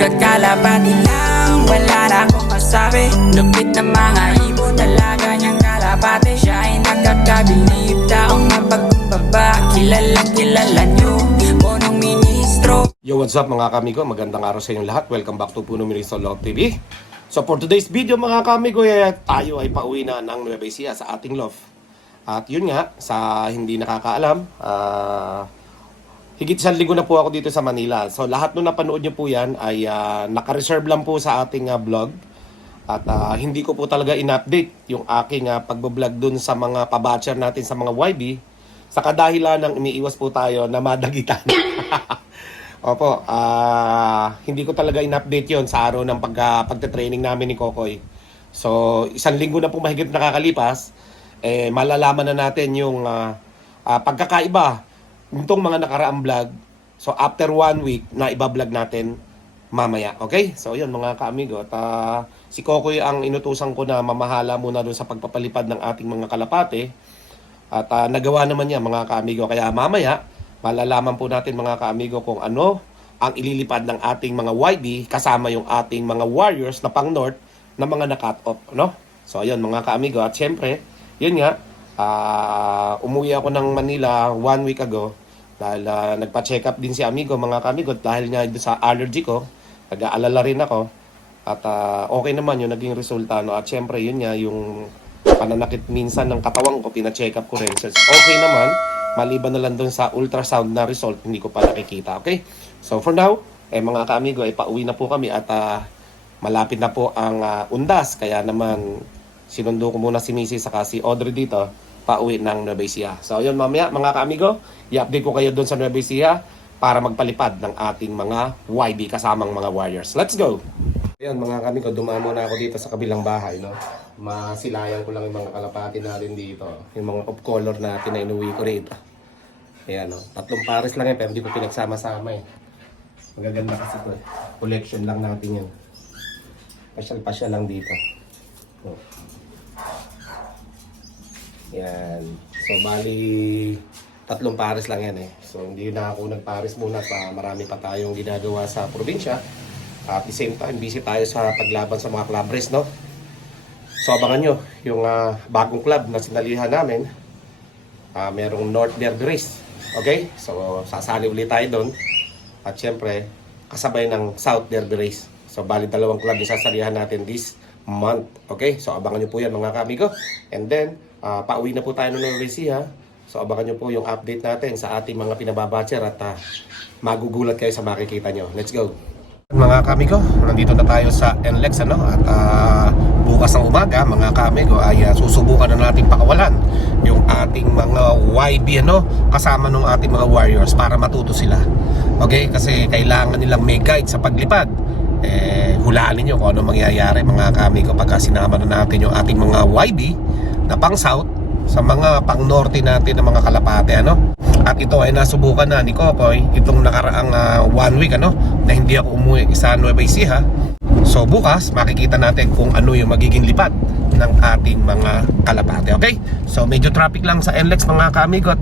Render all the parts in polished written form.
nagkakalapati lang, wala na akong masabi. Lupit na mga ibon, talaga niyang kalapati. Siya ay nakakabilib, taong mapagkumbaba. Kilala niyo, punong ministro. Yo, what's up mga kamigo? Magandang araw sa inyong lahat. Welcome back to Puno Ministro Love TV. So for today's video mga kamigo, tayo ay pauwi na ng Nueva Ecija sa ating love. At yun nga, sa hindi nakakaalam, higit isang linggo na po ako dito sa Manila. So lahat nung napanood nyo po yan ay naka-reserve lang po sa ating vlog. At hindi ko po talaga in-update yung aking pagbablog dun sa mga pabatcher natin sa mga YB. Sa kadahilan ng umiiwas po tayo na madagitan. Opo, hindi ko talaga in-update yon sa araw ng pagte-training namin ni Kokoy. So, isang linggo na po mahigit nakakalipas, malalaman na natin yung pagkakaiba nitong mga nakaraang vlog. So, after 1 week na iba-vlog natin mamaya. Okay? So, yun mga kaamigo. At si Kokoy ang inutusan ko na mamahala muna doon sa pagpapalipad ng ating mga kalapate. At nagawa naman niya mga kaamigo. Kaya mamaya, malalaman po natin mga kaamigo kung ano ang ililipad ng ating mga YB kasama yung ating mga warriors na pang north na mga na-cut off, no? So ayun mga kaamigo, at syempre, yun nga, umuwi ako ng Manila 1 week ago dahil nagpa-check up din si amigo mga kaamigo dahil nga sa allergy ko, nag-aalala rin ako at okay naman yung naging resulta, no? At syempre yun nga yung pananakit minsan ng katawan ko, pina-check up ko rin. So okay naman, maliban na lang doon sa ultrasound na result, hindi ko pa nakikita. Okay? So for now, mga kaamigo, pauwi na po kami at malapit na po ang undas. Kaya naman, sinundo ko muna si Missy saka si Audrey dito, pauwi ng Nueva Ecija. So yun mamaya, mga kaamigo, i-update ko kayo doon sa Nueva Ecija para magpalipad ng ating mga YB kasamang mga warriors. Let's go! Ayan mga kaamigo, dumaan muna ako dito sa kabilang bahay, no? Masilayan ko lang yung mga kalapati natin dito. Yung mga of color natin na inuwi ko rito. Ayan, no? 3 pares lang yan, pero hindi ko pinagsama-sama eh. Magaganda kasi ito eh. Collection lang natin yan. Pasyal-pasyal lang dito. Oh. Yan. So, bali 3 pares lang yan eh. So, hindi na ako nagpares muna pa marami pa tayong ginagawa sa probinsya. At the same time, busy tayo sa paglaban sa mga club race, no? So, abangan nyo yung bagong club na sinalihan namin. Merong North Derby Race. Okay? So, sasali ulit tayo doon. At syempre, kasabay ng South Derby Race. So, bali 2 club yung sasalihan natin this month. Okay? So, abangan nyo po yan mga kamigo. And then, pauwi na po tayo ng Nueva Ecija. So, abangan nyo po yung update natin sa ating mga pinababatcher at magugulat kayo sa makikita nyo. Let's go! Mga kamigo, nandito na tayo sa NLEX, ano? At bukas ng umaga, mga kamigo, ay susubukan na natin pakawalan yung ating mga YB, ano? Kasama ng ating mga warriors para matuto sila. Okay? Kasi kailangan nilang may guide sa paglipad. Hulaan ninyo kung ano mangyayari mga kamigo pag sinama na natin yung ating mga YB na pang south sa mga pang norte natin ng mga kalapate, ano? At ito ay nasubukan na ni Kokoy itong nakaraang 1 week, ano, na hindi ako umuwi sa Nueva Ecija. So bukas makikita natin kung ano yung magiging lipad ng ating mga kalapate. Okay? So medyo traffic lang sa NLEX mga kamigo at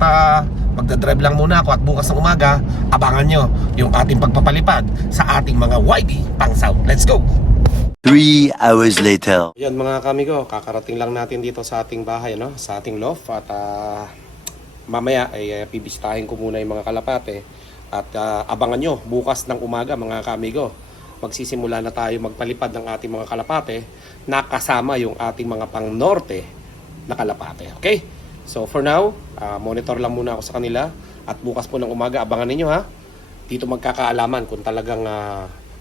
magdadrive lang muna ako at bukas ng umaga abangan nyo yung ating pagpapalipad sa ating mga YB pang south. Let's go! 3 hours later. Yan mga kamigo, kakarating lang natin dito sa ating bahay, no? Sa ating loft at mamaya ay bibisitahin ko muna yung mga kalapate at abangan nyo bukas ng umaga mga kamigo, magsisimula na tayo magpalipad ng ating mga kalapate na kasama yung ating mga pang norte na kalapate. Okay? So for now, monitor lang muna ako sa kanila at bukas po ng umaga abangan ninyo ha. Dito magkakaalaman kung talagang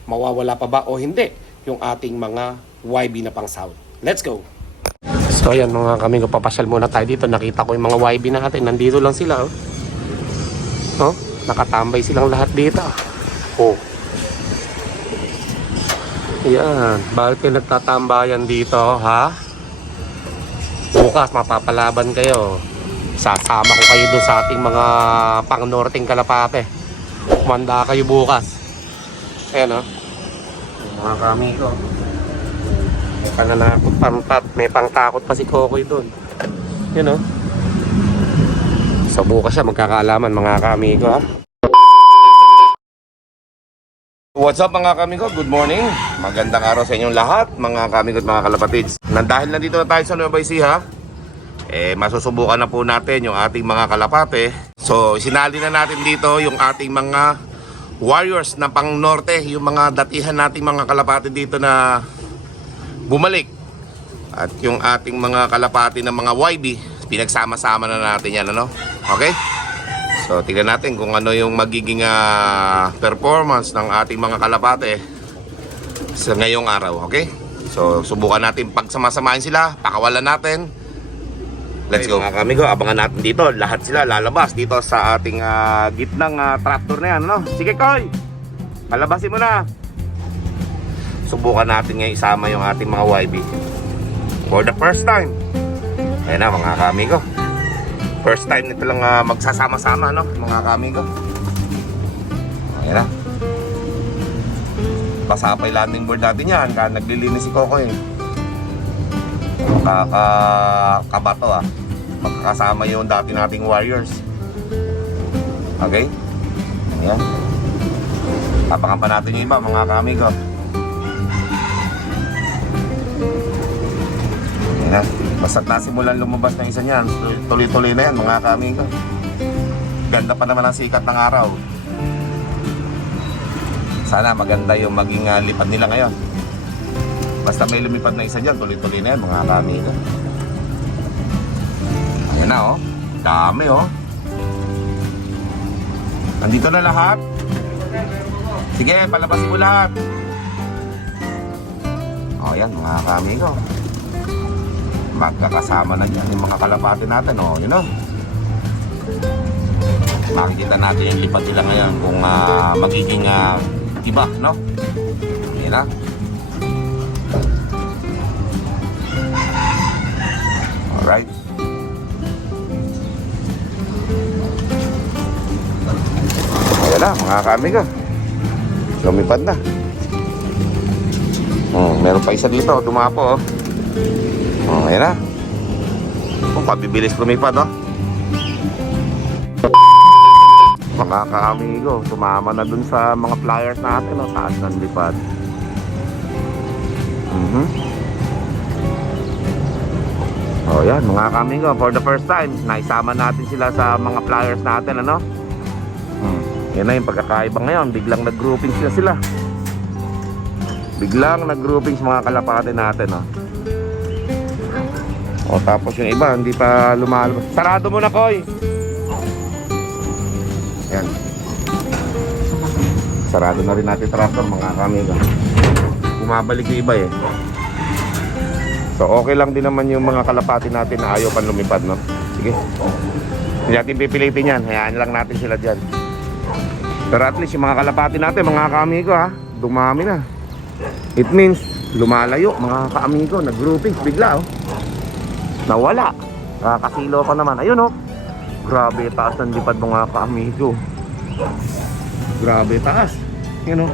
mawawala pa ba o hindi yung ating mga YB na pang south. Let's go! So ayan mga kamigo, papasyal muna tayo dito. Nakita ko yung mga YB natin. Nandito lang sila. Oh. Nakatambay silang lahat dito. Oh. Yan. Bakit nagtatambayan dito, ha? Bukas mapapalaban kayo. Sasama ko kayo doon sa ating mga pang-norting kalapate. Kumanda kayo bukas. Ayan, oh. Mga kamigo. Pananakot pampat, may pangtakot pa si Kokoy doon. Yun o. So bukas siya magkakaalaman mga kamigo ha. What's up mga kamigo? Good morning. Magandang araw sa inyong lahat mga kamigo at mga kalapatids. Dahil nandito na tayo sa Nueva Ecija, masusubukan na po natin yung ating mga kalapate. So sinali na natin dito yung ating mga warriors na pang norte, yung mga datihan nating mga kalapate dito na bumalik. At yung ating mga kalapate ng mga YB, pinagsama-sama na natin yan, ano? Okay? So, tignan natin kung ano yung magiging performance ng ating mga kalapate sa ngayong araw, okay? So, subukan natin pagsamasamahin sila, pakawalan natin. Let's go. Mga kamigo, abangan natin dito. Lahat sila lalabas dito sa ating gitnang tractor na yan, ano? Sige, Koy! Palabasin mo na! Subukan natin ngayon isama yung ating mga YB. For the first time. Ayan na, mga kamigo. First time nito lang magsasama-sama, no, mga kamigo. Ayan na. Pasapay landing board natin yan. Naglilinis si Coco eh. Kabato magkakasama yung dati nating warriors. Okay? Ayan. Tapangan pa natin yung iba, mga kamigo. Ayan na. Basta't nasimulan lumabas ng isa niyan, tuloy-tuloy na yan mga kamigo. Ganda pa naman ang sikat ng araw. Sana maganda yung maging lipad nila ngayon. Basta may lumipad na isa dyan, tuloy-tuloy na yan mga kamigo. Ayan na oh, dami oh. Nandito na lahat. Sige, palabasin mo lahat. O yan mga kamigo, magkakasama na yan yung mga kalapati natin, oh, yun, know? Makikita natin yung lipat nila ngayon kung magiging iba, no? Yun na. Alright. Ayan na, mga kamigo. Lumipad na. Meron pa isa dito, dumapo, oh. Oh, ayan na. Oh, pabibilis lumipad, oh. Mga kaamigo, tumama na dun sa mga flyers natin, oh. Taas ng lipad. Oh, yan, mga kaamigo, for the first time, naisama natin sila sa mga flyers natin, ano? Yan na yung pagkakaiba ngayon. Biglang nag-groupings na sila. Biglang nag-groupings mga kalapate natin, oh. O tapos yung iba hindi pa lumalabas. Sarado mo na, Koy. Yan. Sarado na rin natin tractor mga kamigo. Bumabalik yung iba eh. So okay lang din naman yung mga kalapati natin na ayaw pa lumipad, no? Sige. Hindi natin pipilitin yan. Hayaan lang natin sila dyan. Pero at least yung mga kalapati natin mga kamigo dumami na. It means lumalayo mga kaamigo. Nag-groupings bigla, oh. Nawala. Kasilo pa naman. Ayun, oh. Grabe taas ng lipad mga kaamigo. Grabe taas. Ayun, oh.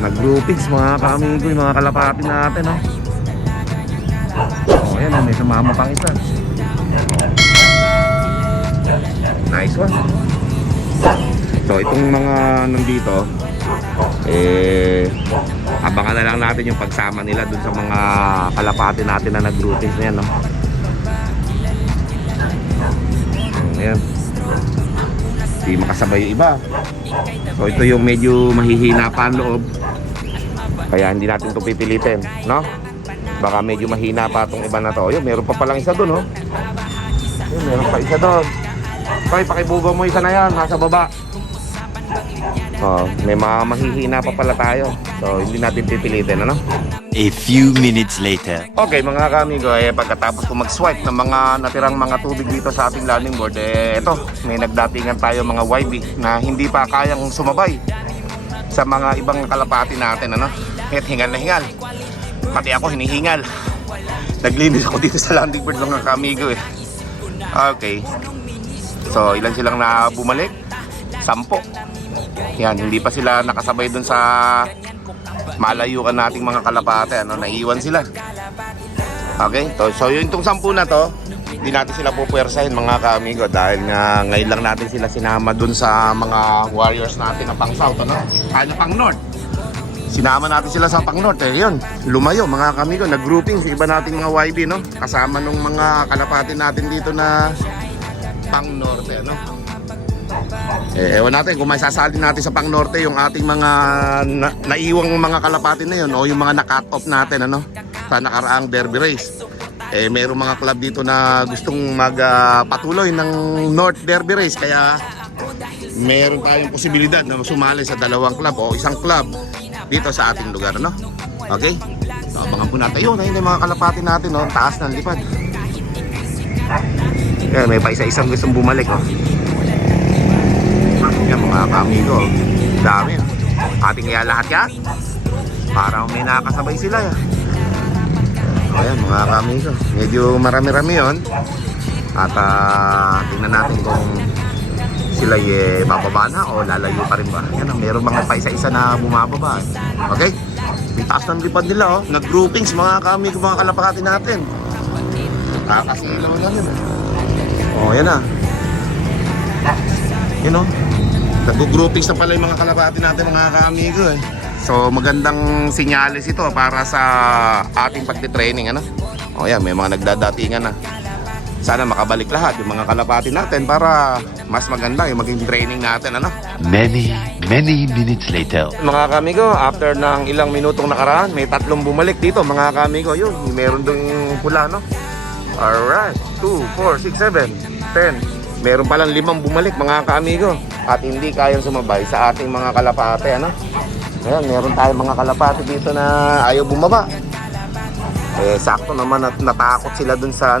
Nag-groupings mga kaamigo yung mga kalapati natin, oh. Oh, ayan, oh. May sumama pang isa. Nice one. So itong mga nandito, abangan na lang natin yung pagsama nila dun sa mga kalapati natin na nag-groupings na yan, no? Ayan. Hindi makasabay yung iba. So ito yung medyo mahihina pa ang loob, kaya hindi natin ito pipilitin, no? Baka medyo mahina pa itong iba na to. Ayun, meron pa palang isa dun, oh. Ayun, meron pa isa dun. Okay, pakibugaw mo isa na yan, nasa baba. May mga mahihina pa pala tayo. So hindi natin pipilitin, ano? A few minutes later. Okay mga kamigo, pagkatapos ko mag-swipe ng mga natirang mga tubig dito sa ating landing board, eto, may nagdatingan tayo mga YB na hindi pa kayang sumabay sa mga ibang kalapati natin, ano? Kahit hingal na hingal. Pati ako hinihingal. Naglinis ako dito sa landing board mga kamigo eh. Okay. So ilan silang na bumalik? 10. Yan, hindi pa sila nakasabay dun sa malayukan nating mga kalapate, ano, naiiwan sila. Okay, so yung itong 10 na to, hindi natin sila pupwersahin mga kaamigo dahil nga ngayon lang natin sila sinama dun sa mga warriors natin na pang south, ano? Kaya pang north. Sinama natin sila sa pang north, yun. Lumayo mga kaamigo, nag-grouping sa iba nating mga YB, no? Kasama nung mga kalapati natin dito na pang norte, ano? Ewan natin kung may sasali natin sa pang norte yung ating mga naiwang mga kalapati na yun o yung mga na-cut off natin, ano? Sa nakaraang derby race. Mayroong mga club dito na gustong magpatuloy ng North Derby Race, kaya meron tayong posibilidad na sumali sa dalawang club o isang club dito sa ating lugar, no? Okay? So, abangan po natin yun. Ayun yung mga kalapati natin, no? Taas ng lipad. Yan, may pa isa-isang gustong bumalik, oh. Yan, mga kamigo. Dami, oh. Ating kaya lahat yan. Parang may nakakasabay sila, yan. Ayan mga kamigo, medyo marami-rami yun. At tingnan natin kung sila bababa na o lalayo pa rin ba. Ayan, meron mga pa isa-isa na bumababa. Okay? May taas ng lipad nila, oh. Nag-groupings mga kamigo, mga kalapati natin. Kakasilaw lang yun. Oh, yan na. Yun, oh. Nag-groupings na pala yung mga kalapati natin mga kamigo, eh. So magandang sinyalis ito para sa ating pagtitraining, ano? O yan, may mga nagdadatingan na. Sana makabalik lahat yung mga kalapati natin para mas maganda yung maging training natin, ano? Many minutes later. Mga kamigo, after ng ilang minutong nakaraan, may 3 bumalik dito mga kamigo. Yun, meron dong pula, no? Alright, 2, 4, 6, 7, 10. Meron palang 5 bumalik mga kamigo. At hindi kayang sumabay sa ating mga kalapati, ano? Ayan, meron tayong mga kalapati dito na ayaw bumaba. Sakto naman at natakot sila dun sa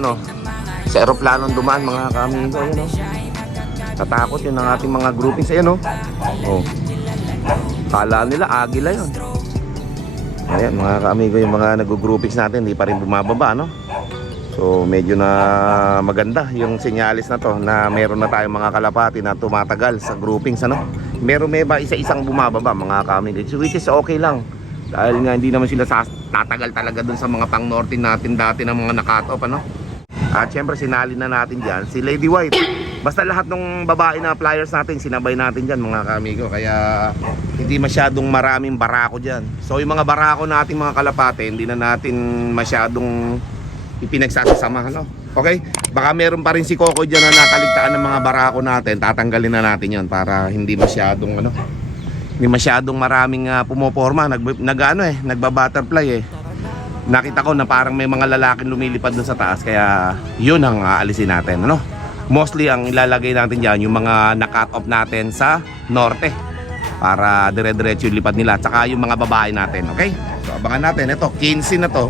sa eroplanong dumaan mga kamigo. Ayun, oh. Natakot yun ang ating mga groupings. Ayun, oh. Oh. Kala nila agila yun. Ayan mga kamigo, yung mga nag-groupings natin hindi pa rin bumababa, no? So medyo na maganda yung sinyalis na to na meron na tayong mga kalapati na tumatagal sa groupings, ano? Meron may ba isa-isang bumababa mga kamigo, which is okay lang dahil nga hindi naman sila tatagal talaga dun sa mga pang norte natin dati ng mga na-cut off, ano? At syempre sinali na natin dyan si Lady White. Basta lahat ng babae na flyers natin sinabay natin dyan mga kamigo, kaya hindi masyadong maraming barako dyan. So yung mga barako natin mga kalapate hindi na natin masyadong ipinagsasama, no? Okay? Baka meron pa rin si Coco dyan na nakaligtaan ng mga barako natin. Tatanggalin na natin yon para hindi masyadong hindi masyadong maraming pumoporma. Nagba-butterfly eh. Nakita ko na parang may mga lalaking lumilipad dun sa taas, kaya yun ang aalisin natin, ano? Mostly ang ilalagay natin dyan yung mga na-cut off natin sa norte para dire-diretso yung lipad nila, tsaka yung mga babae natin, okay? So abangan natin, ito 15 na to.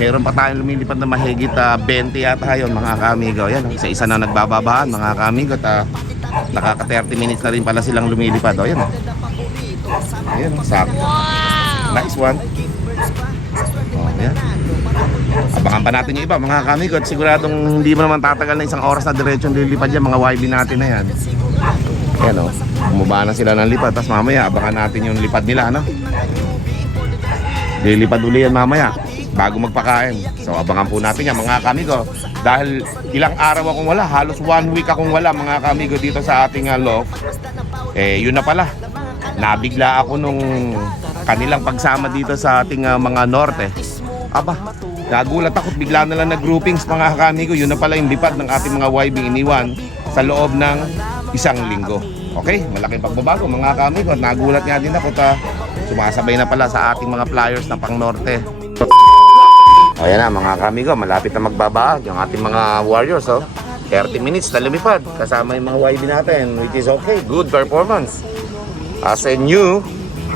Meron pa tayong lumilipad na mahigit 20 yata yun mga kamigo. Yan, isa-isa na nagbababaan mga kamigo. Nakaka 30 minutes na rin pala silang lumilipad. O yan. Ayan, sakto. Nice one. O, yan. Abangan pa natin yung iba mga kamigo. At siguradong hindi mo naman tatagal na isang oras na diretsong lilipad yan. Mga YB natin na yan. Ayan, o. Bumaba na sila ng lipad. Tapos mamaya abangan natin yung lipad nila, no? Lilipad uli yan mamaya bago magpakain. So abangan po natin yan mga kamigo. Dahil ilang araw akong wala, halos 1 week akong wala mga kamigo dito sa ating loft. Yun na pala, nabigla ako nung kanilang pagsama dito sa ating mga norte. Aba, nagulat ako, bigla na lang nag-groupings mga kamigo. Yun na pala yung lipad ng ating mga YB iniwan sa loob ng 1 linggo. Okay, malaking pagbabago mga kamigo. Nagulat nga din ako sumasabay na pala sa ating mga flyers na pang norte. Ayan na mga kamigo, malapit na magbaba yung ating mga warriors, oh. 30 minutes na lumipad kasama yung mga YB natin, which is okay, good performance. As a new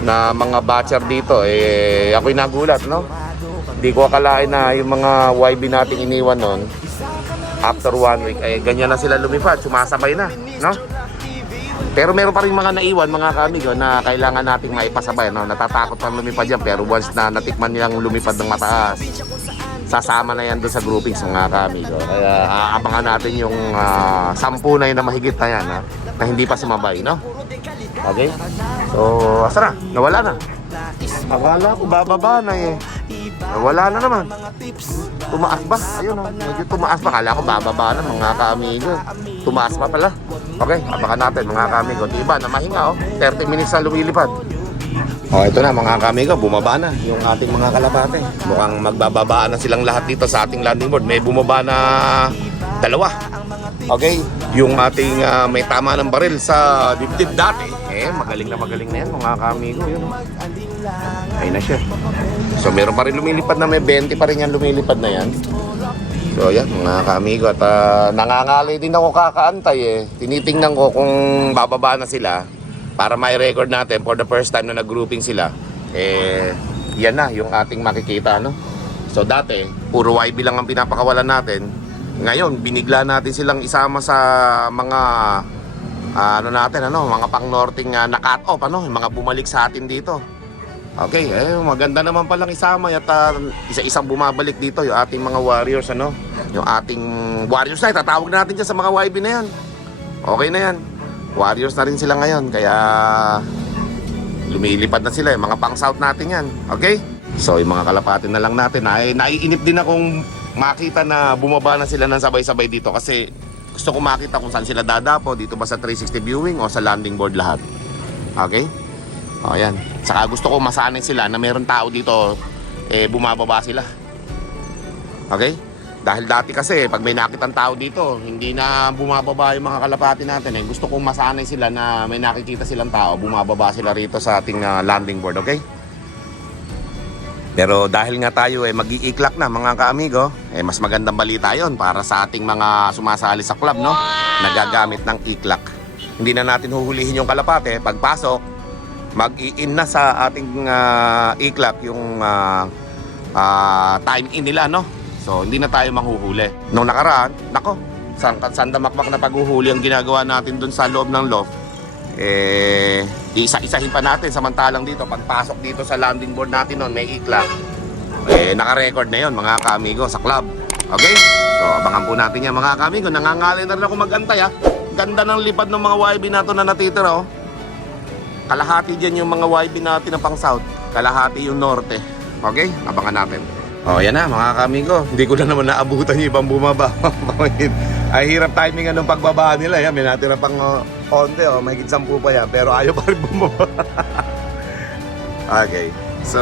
na mga batcher dito, ako'y nagulat, no? Hindi ko akalain na yung mga YB nating iniwan nun after 1 week, ganyan na sila lumipad, sumasabay na, no? Pero meron pa rin mga naiwan mga kamigo na kailangan nating maipasabay, no? Natatakot pang lumipad yan, pero once na natikman nilang lumipad ng mataas, sasama na yan doon sa groupings mga kamigo. Kaya aabangan natin yung 10 na yun na mahigit na yan, na hindi pa sumabay, no? Okay? So, asa na? Nawala na. Akala ko bababa na eh. Nawala na naman. Tumaas ba? Ayun oh, medyo tumaas pa. Kala ko bababa na mga ka-amigo. Tumaas pa pala. Okay, abangan natin mga ka-amigo. Diba na mahinga oh. 30 minutes na lumilipad. Oh, ito na mga ka-amigo, bumaba na yung ating mga kalapate. Mukhang magbababaan na silang lahat dito sa ating landing board. May bumaba na dalawa. Okay, yung ating may tama ng baril sa dibdib dati. Magaling na yan mga ka-amigo. Yun. Ayun na siya. So meron pa rin lumilipad na may 20 pa rin yan lumilipad na yan. So yan mga ka-amigo. At nangangalay din ako kakaantay Tinitingnan ko kung bababa na sila para mai-record natin for the first time na nag-grouping sila. Yan na yung ating makikita, no? So dati, puro YB lang ang pinapakawalan natin. Ngayon, binigla natin silang isama sa mga mga pang-norting na-cut off, mga bumalik sa atin dito. Okay, maganda naman palang isama at isa-isang bumabalik dito yung ating mga warriors, yung ating warriors na, tatawag natin dyan sa mga YB na yan. Okay na yan. Warriors na rin sila ngayon, kaya lumilipad na sila, mga pang-south natin yan. Okay? So, yung mga kalapati na lang natin, naiinip din akong makita na bumaba na sila ng sabay-sabay dito kasi gusto ko makita kung saan sila dadapo, dito ba sa 360 viewing o sa landing board lahat. Okay? O yan. Saka gusto ko masanay sila na meron tao dito, bumababa sila. Okay? Dahil dati kasi pag may nakitang tao dito, hindi na bumababa yung mga kalapati natin. Gusto kong masanay sila na may nakikita silang tao, bumababa sila rito sa ating landing board. Okay? Pero dahil nga tayo mag-i-iklak na mga ka-amigo, mas magandang balita yon para sa ating mga sumasali sa club, no? Nagagamit ng iklak. Hindi na natin huhulihin yung kalapate. Pagpasok, mag-i-in na sa ating iklak yung time in nila, no? So hindi na tayo manghuhuli. Nung nakaraan, nako, sandamakmak na paghuhuli ang ginagawa natin dun sa loob ng loft. Isa-isahin pa natin samantalang dito pagpasok dito sa landing board natin noon may iklak naka-record na yon mga ka-amigo sa club. Okay? So abangan po natin yan mga ka-amigo. Nangangalay na rin ako mag-antay Ganda ng lipad ng mga YB nato na natitira Kalahati dyan yung mga YB natin na pang south, kalahati yung norte. Okay? Abangan natin. Yan na mga ka-amigo. Hindi ko na naman naabutan yung ibang bumaba. Ay hirap timing ng pagbaba nila. May natira pang konti may higit 10 pa yan. Pero ayaw pa rin bumaba. Okay. So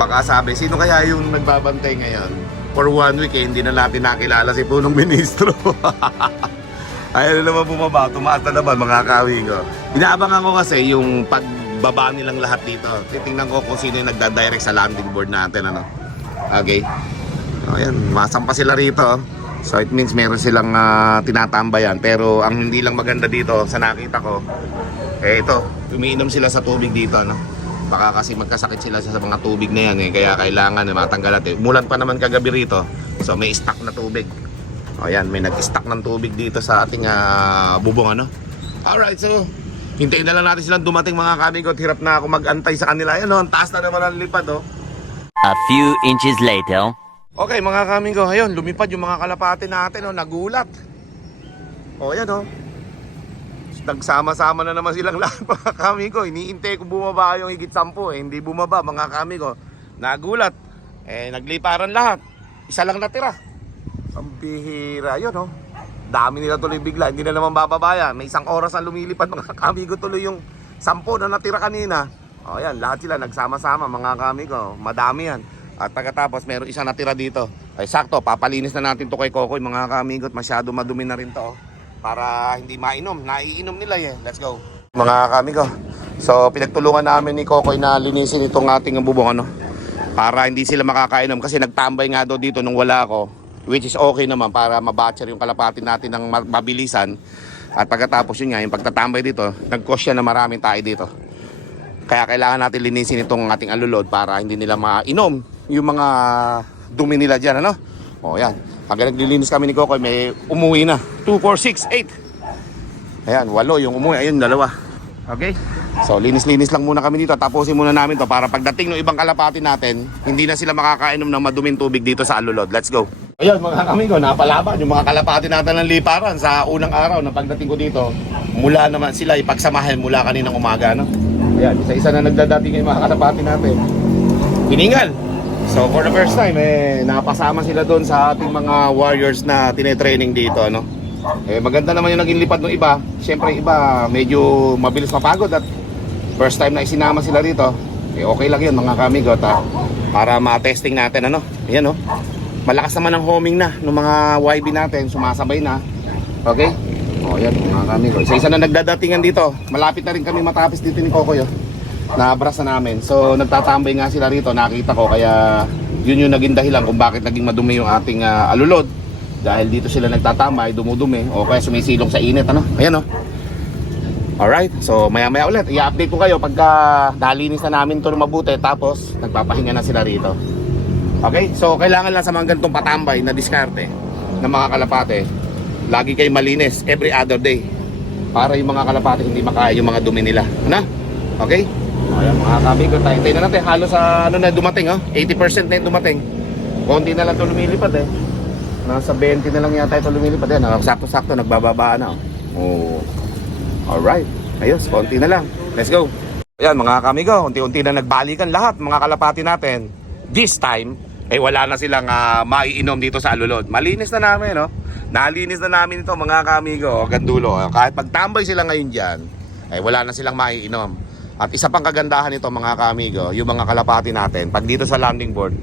baka sabi, sino kaya yung nagbabantay ngayon? For 1 week hindi na natin nakilala si punong ministro. Ayaw na naman bumaba. Tumaas na naman mga ka-amigo. Inaabangan ko kasi yung pagbaba nilang lahat dito. Titingnan ko kung sino yung nagda-direct sa landing board natin. Okay. Ayan, masampa sila rito. So it means meron silang tinatambayan. Pero ang hindi lang maganda dito sa nakita ko, ito, umiinom sila sa tubig dito. Baka kasi magkasakit sila sa mga tubig na yan kaya kailangan matanggal natin. Umulan pa naman kagabi rito. So may stock na tubig. Ayan, may nag-stock ng tubig dito sa ating bubong Alright, so hintayin na lang natin silang dumating mga kamigo. Hirap na ako mag-antay sa kanila. Ayan ang taas na naman ang lipad A few inches later. Okay mga kamigo, ayun, lumipad yung mga kalapate natin nagulat. Ayan nagsama-sama na naman silang lahat mga kamigo. Iniintay ko bumaba yung higit 10 hindi bumaba mga kamigo. Nagulat, nagliparan lahat. Isa lang natira. Ang bihira yun Dami nila tuloy bigla, hindi na naman bababaya. May 1 oras ang lumilipad mga kamigo tuloy yung 10 na natira kanina. Ayan, lahat sila nagsama-sama mga kamigo. Madami yan. At pagkatapos meron isang natira dito. Ay sakto, papalinis na natin to kay Kokoy mga kamigo. Masyado madumi na rin to para hindi mainom. Naiinom nila Let's go. Mga kamigo, so pinagtulungan namin ni Kokoy na linisin itong ating bubong para hindi sila makakainom kasi nagtambay nga daw dito nung wala ako. Which is okay naman para mabatcher yung kalapati natin ng mabilisan. At pagkatapos yun nga, yung pagtatambay dito, nag-cause siya na maraming tayo dito. Kaya kailangan natin linisin itong ating alulod para hindi nila mainom yung mga dumi nila dyan, yan. Pag naglilinis kami ni Kokoy, may umuwi na. 2, 4, 6, 8. Ayan, 8 yung umuwi. Ayun, 2. Okay? So, linis-linis lang muna kami dito. Tapusin muna namin to para pagdating ng ibang kalapati natin, hindi na sila makakainom ng maduming tubig dito sa alulod. Let's go. Ayan mga kamigo, napalaban yung mga kalapati natin ng liparan sa unang araw na pagdating ko dito. Mula naman sila ipagsamahin mula kaninang umaga, Ayan, isa-isa na nagdadating yung mga kalapati natin. Hiningal. So for the first time, napasama sila doon sa ating mga warriors na tinetraining dito, ano. Maganda naman yung naging lipad ng iba. Siyempre iba medyo mabilis mapagod at first time na isinama sila dito. Okay lang yun mga kamigo, para ma-testing natin, ano. Ayan, oh. Malakas naman ang homing na ng mga YB natin, sumasabay na. Okay? Yan mga kamigo. Isa na nagdadatingan dito. Malapit na rin kami matapos dito ni Kokoy, oh. Naabras na namin. So nagtatambay nga sila rito, nakita ko, kaya yun yung naging dahilan kung bakit naging madumi yung ating alulod. Dahil dito sila nagtatambay, dumudumi o kaya sumisilong sa init, ano? Ayan, oh. Alright, so maya maya ulit i-update ko kayo pagka nalinis na namin ito mabuti, tapos nagpapahinga na sila rito. Okay, so kailangan lang sa mga ganitong patambay na diskarte ng mga kalapate, lagi kayo malinis every other day para yung mga kalapate hindi makaya yung mga dumi nila, ano? Okay? Ayan mga kamigo, tayo na natin. Halos sa ano na dumating, oh. 80% na yung dumating. Konti na lang ito lumilipad, Nasa 20 na lang yata ito lumilipad, Sakto-sakto, nagbababaan na, oh. Alright, ayos, konti na lang. Let's go. Ayan mga kamigo, unti-unti na nagbalikan lahat mga kalapati natin. This time, wala na silang maiinom dito sa alulod. Malinis na namin, no? Nalinis na namin ito mga kamigo, gandulo. Kahit pagtambay sila ngayon dyan, wala na silang maiinom. At isa pang kagandahan nito mga kamigo, yung mga kalapati natin, pag dito sa landing board,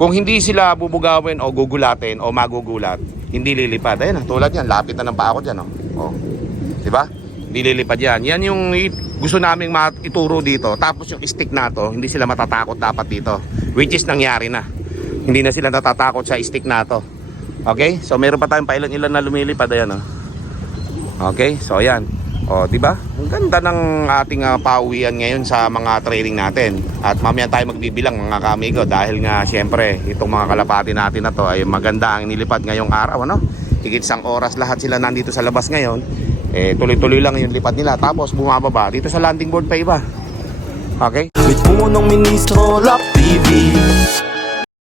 kung hindi sila bubugawin o gugulatin o magugulat, hindi lilipad. Ayun, tulad yan, lapit na ng paa ko dyan, oh. Diba? Hindi lilipad yan. Yan yung gusto naming ituro dito. Tapos yung stick na to, hindi sila matatakot dapat dito. Which is nangyari na. Hindi na sila natatakot sa stick na to. Okay? So meron pa tayong pailan-ilan na lumilipad. Ayan, oh. Okay? So ayan. O, di ba? Ang ganda ng ating pauwian ngayon sa mga training natin. At mamaya tayo magbibilang mga kamigo, dahil nga syempre itong mga kalapati natin na to ay maganda ang nilipad ngayong araw, ano? Higit isang oras lahat sila nandito sa labas ngayon. Tuloy-tuloy lang yung lipad nila. Tapos bumababa dito sa landing board pa iba. Okay? With punong ministro, Lock TV.